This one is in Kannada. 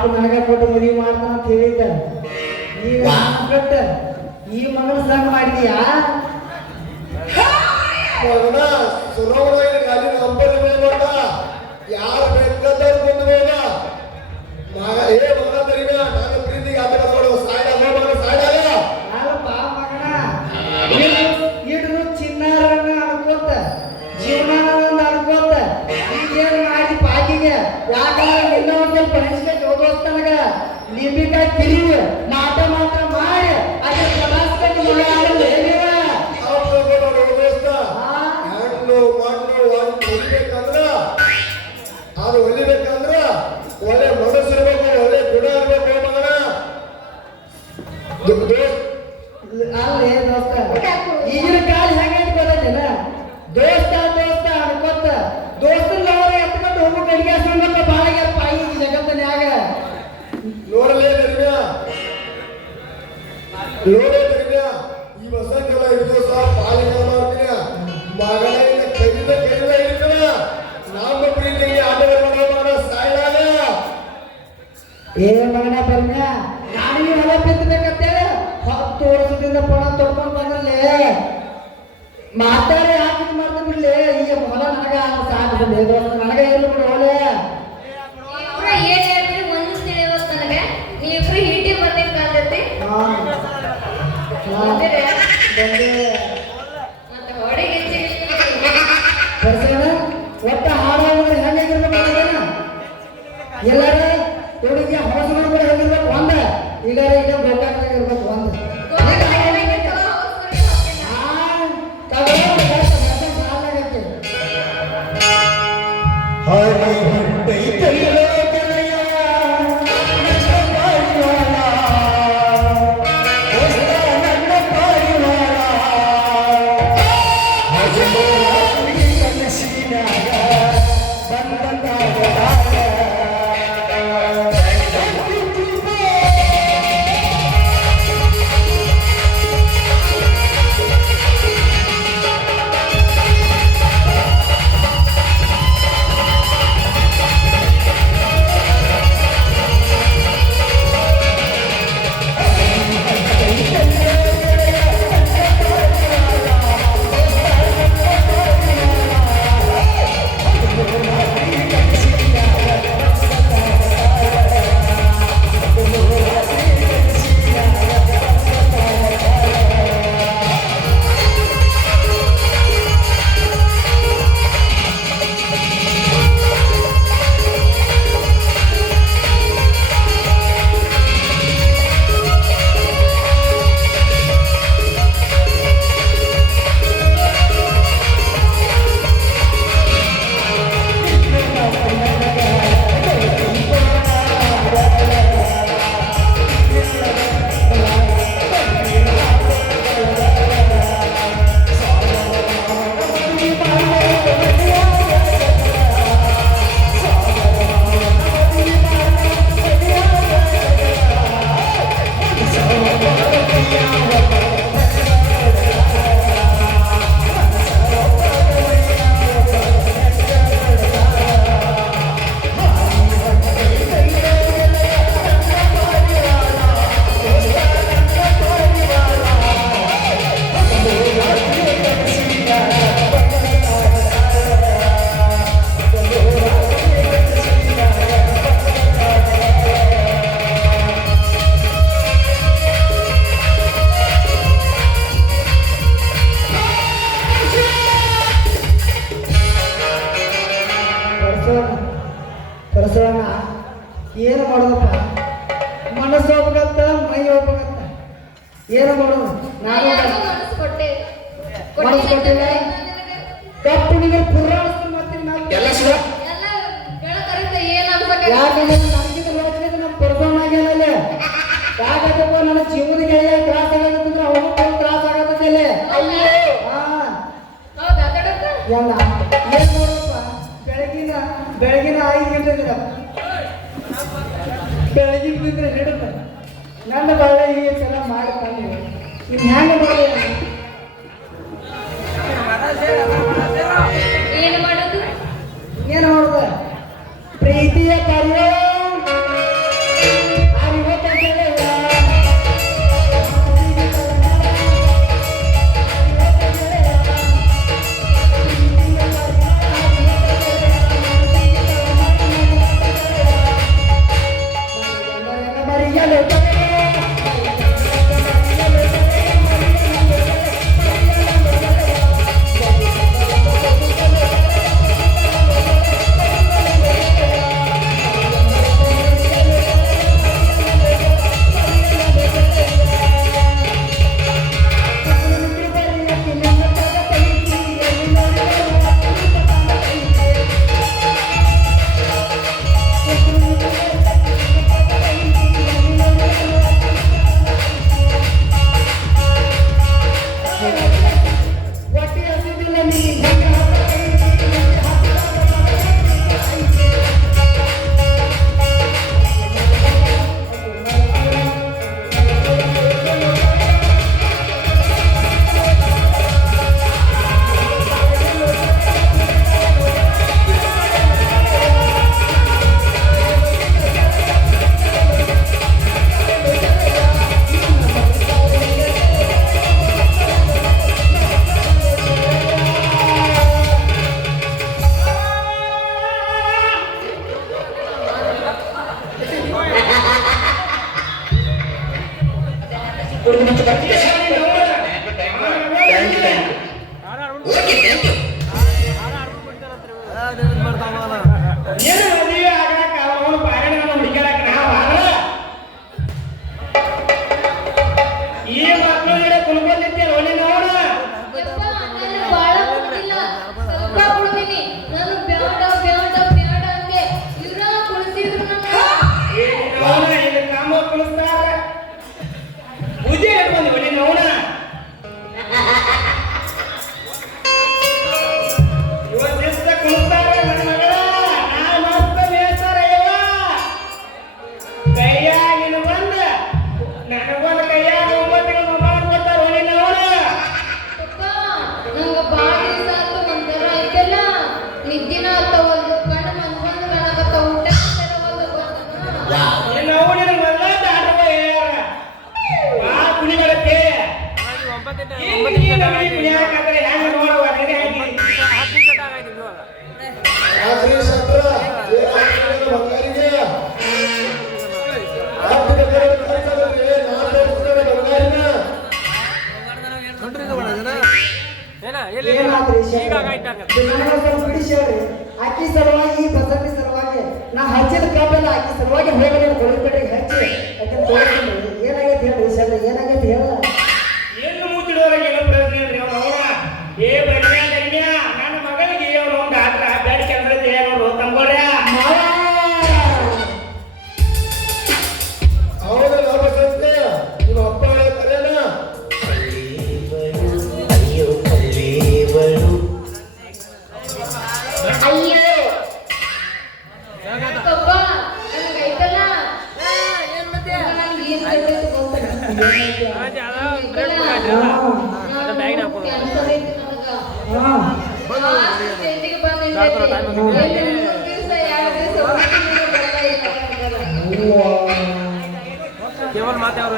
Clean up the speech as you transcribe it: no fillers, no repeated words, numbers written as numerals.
ಪಾಪ ನನಗ ಕೊಟ್ಟು ಮದುವೆ ಮಾಡ್ತಾನ ಅಂತ ಹೇಳಿದ್ದ. ಈಗ ಕಟ್ಟ ಈ ಮಗನ ಸಂಗ ಮಾಡಿದ್ಯಾ? ಯಾರು ಬೇಕಾದ್ರು ಬಂದು ಬೇಗ ಮಗ ಏ ಮಗ ತರಿಗ ನಾನು ಪ್ರೀತಿಗೆ ಆತ ಕರ್ಕೊಂಡು ಸಾಯ್ದಾಗ ಮಗನ ಸಾಯ್ದಾಗ ಅಲ್ಲಪ್ಪ ಮಗನ ಇಡ್ರು ಚಿನ್ನಾರನ್ನ ಅನ್ಕೋತ ಜೀವನ ಅನ್ಕೋತ ಈಗೇನು ಮಾಡಿ ಪಾಕಿಗೆ ಯಾಕಂದ್ರೆ ನಿನ್ನ ಒಂದು ಸ್ವಲ್ಪ ಹಂಚ್ಕಟ್ಟು ಹೋಗೋಸ್ತನಗ ಲಿಂಬಿಕಾಯಿ ತಿರಿವಿ ನಾಟ ಮಾತ್ರ ಮಾಡಿ ಅದ್ರ ಪ್ರವಾಸಕ್ಕೆ ಮುಳುಗಾಡಲ್ಲ ಏನಿವ ಹೆಣ್ಣು ಮಣ್ಣು ಹೊಲಿಬೇಕಂದ್ರ ಅದು ಹೊಲಿಬೇಕಂದ್ರ ಒಳ್ಳೆ ಮನಸ್ಸು ಇರ್ಬೇಕು, ಒಳ್ಳೆ ಗುಣ ಇರ್ಬೇಕು ಮಗನ. ಅಲ್ಲೇ ದೋಸ್ತ ಈಗಿನ ಕಾಲ ಹೆಂಗೈತಿ ಗೊತ್ತೇನ? ದೋಸ್ತ ದೋಸ್ತ ಅನ್ಕೋತ ದೋಸ್ತನ ಅವ್ರ ಎತ್ಕೊಂಡು ಹೋಗೋ ಕಡೆಗೆ ಸುಮ್ಮನೆ ಬಾಳಗ್ಯಾರಪ್ಪ ಈ ಜಗತ್ತಿನ್ಯಾಗ. ನೋಡಲೇ ತರಿವ್ಯಾ ನೋಡೇ ತರಿವ್ಯಾ ಈ ವಸಂತಕಾಲ ಇದ್ದು ಸಹ ಪಾಲನೆ ಮಾಡ್ತೀಯ ಮಗನ ಕೈಯಿಂದ ಕೈಯಿಂದ ಇರ್ತದ ನಮ್ಮ ಪ್ರೀತಿಗೆ ಆಟಗಳು ಮಾಡೋ ಸಾಯ್ಲಾಗ ಏ ಮಗನ ಬರ್ನ ನಾನು ಈ ಹೊಲ ಬಿತ್ತಬೇಕಂತೇಳಿ 10 ವರ್ಷದಿಂದ ಪಣ ತೊಡ್ಕೊಂಡು ಬಂದ್ರಲ್ಲೇ ಮಾತಾಡಿ ಹಾಕಿದ್ ಮಾಡ್ತಾ ಬಿಡ್ಲಿ. ಈಗ ಹೊಲ ನನಗ ಸಾಕು ಬಿಡ್ಲಿ ದೋಸ್ತ, ನನಗ ಇರ್ಲಿ ಬಿಡು ಹೊಲೆ. ಏನ್ ಹೇಳ್ತೀರಿ ಒಂದು ತಿಳಿಯೋದು ನನಗೆ. ನೀವಿಬ್ರು ಹೀಟಿ ಬರ್ಲಿಕ್ಕೆ ಕಾಣ್ತೈತಿ ಮತ್ತೆ ಹೊಡಿಗೆ ಒಟ್ಟ ಹಾಡೋದ್ರೆ ಹೆಂಗಿರ್ಬೇಕು ಎಲ್ಲಾರ ಹುಡುಗಿ ಹೊಸಗಳು ಕೂಡ ಹೆಂಗಿರ್ಬೇಕು ಒಂದ ಈಗ ಈಗ ಗೋಕಾಕ್ನಾಗಿರ್ಬೇಕು ಒಂದ ಕರಸೋಣ ಏನು ಮಾಡೋದಪ್ಪ? ಮನಸ್ಸು ಹೋಗ್ಬೇಕಂತ ಮೈ ಹೋಗ್ಬೇಕಂತ ಏನು ಮಾಡೋದು? ನಾನು ಮನಸ್ಸು ಕೊಟ್ಟಿಲ್ಲ ಕಪ್ಪುನಿಗೆ ಪುರಾಣ ಮಾಡ್ತೀನಿ ನಾನು ಯಾಕಂದ್ರೆ ನನಗಿಂತ ನೋಡ್ತಿದ್ರೆ ನಮ್ಮ ಪರ್ಸೋನ್ ಆಗ್ಯಾನಲ್ಲ. ಯಾಕಂತಪ್ಪ ನನ್ನ ಜೀವನಿಗೆ ತ್ರಾಸ ಆಗತ್ತಂದ್ರೆ ಅವನು ತ್ರಾಸ ಆಗತ್ತಲ್ಲ. ಏನ್ ನೋಡಪ್ಪ ಬೆಳಗಿನ 5 ಗಂಟೆ ಬೆಳಗಿನ ತಿಂದ್ರೆ ಹಿಡಿದ ನನ್ನ ಬಾಳೆ ಈ ಸಲ ಮಾಡ್ತಾನೆ. ಇನ್ನು ಹ್ಯಾಂಗ ಮಾಡಿ ಏನು ಮಾಡೋದು? ಏನು ಮಾಡುದ? ಪ್ರೀತಿಯ ಕಾರ್ಯ ಏನು ಮದುವೆ ಆಗಕ್ಕೆ ಅವನು ಪಾರಾಯಣ ಹುಡುಕ್ಯಾಡಕ ನಾವು ಆದ್ರ ಈ ಮಕ್ಕಳು ಕುಲ್ಕೊಂಡಿದ್ದೆ ನೋಡಿ ನೋಡ ಯಪ್ಪ, ನಾನು ಬಾಳ ಕುಡ್ದಿಲ್ಲ. ಸ್ವಲ್ಪ ಕುಡ್ದೀನಿ. ನಾನು ಬ್ಯಾಡ ಬ್ಯಾಡ ಬ್ಯಾಡ ಅಂದೆ. ಇವ್ರ ಕುಡ್ಸಿದ್ರು ನನ್ನ. ಇದು ಕಾಮ ಕುಲಿಸ್ತಾರ ಪೂಜೆ ಬಂದು ನೋಡಿ ನೋಡ ಇವತ್ತಿಷ್ಟ ಕುಲಿಸ್ತಾರ ನನ್ನ ಮಗಳ ನಾ ಮಸ್ತ ಬೇಸ್ತಾರ ಇವ ಕೈಯಾಗಿನ ಬಂದ ನನಗೊಂದು ಕೈಯಾಗ 9 ತಿಂಗಳು ಮೊಬೈಲ್ ಕೊಡ್ತಾರ ನೋಡಿ ನೋಡ ಯಪ್ಪ, ನಂಗ ಬಾಳ ದಿವ್ಸ ಆತು ಒಂಥರ ಐತೆಲ್ಲ. ನಿದ್ದಿನ ಆತವಲ್ದು, ಕಣ್ಣು ಮಂದ್ಮಂದ್ ಕಾಣಕತ್ತಾವ, ಊಟ ಸೇರವಲ್ದು ಗೊತ್ತೇನ? ನಿನ್ನ ಅವ್ವ ನಿನ್ನ ಮೊದಲ ದಾಟವ ಹೇಳ್ಯಾರ ಬಾ ಕುಡಿ ಬರಕ್ಕೆ ಕುಡಿಯಾಕಂದ್ರೆ ಹೆಂಗ ನೋಡವ ನೀನೇ ಹೆಂಗಿ ರಾತ್ರಿ ಸತ್ರ ಬಂಗಾರಿಗೆ ಆರ್ಥಿಕ ಕಾರ್ಯಕ್ರಮದಲ್ಲಿ ನಾನು ಬಂಗಾರಿನ ಆಕಿ ಸಲುವಾಗಿ ಬಸಂತಿ ಸಲುವಾಗಿ ನಾ ಹಚ್ಚಿದ ಕಾಪೆಲ್ಲ ಆಕಿ ಸಲುವಾಗಿ ಹೋಗಲಿ ಕೊಳಿ ಕಡೆಗೆ ಹಚ್ಚಿ ಆಕೆ ತೋರಿಸ್ತೀನಿ ಏನಾಗೈತೆ ಹೇಳಿ ಶಬ್ದ ಏನಾಗೈತೆ ಹೇಳ ಏನು ಮುಚ್ಚಿಡೋರಿಗೆ ಏನೋ ಪ್ರಶ್ನೆ ಇಲ್ರಿ ಅವ್ನು ಅವನ ಏ ಬನ್ಯ ನನ್ನ ಮಗಳಿಗೆ ಅವನು ಒಂದು ಆದ್ರ ಬ್ಯಾಡ ಕೆಲಸ ಏನೋ ತಂಬೋಡ್ಯ ಅವನ ಲಾಭ ಸಂಸ್ಥೆ ನಿಮ್ಮ ಅಪ್ಪ ಕರೆಯನ ಅಯ್ಯೋ ಯಪ್ಪ, ನನಗ್ ಐತಲ್ಲ. ನನಗ್ ಏನ್ ಬೇಕಾಯ್ತು ಗೊತ್ತಿಲ್ಲ. ಕ್ಯಾನ್ಸರ್ ಐತಿ ನನಗ. ಸ್ಟೇಜಿಗೆ ಬಂದಿನಿ. ಎಲ್ಲಿ 3 ದಿವ್ಸ 2 ದಿವ್ಸ ಹೋಗ್ತೀನಿ, ಬರಲ್ಲ ಇಲ್ಲ. ಕೇವಲ ಮಾತೆ ಅವರು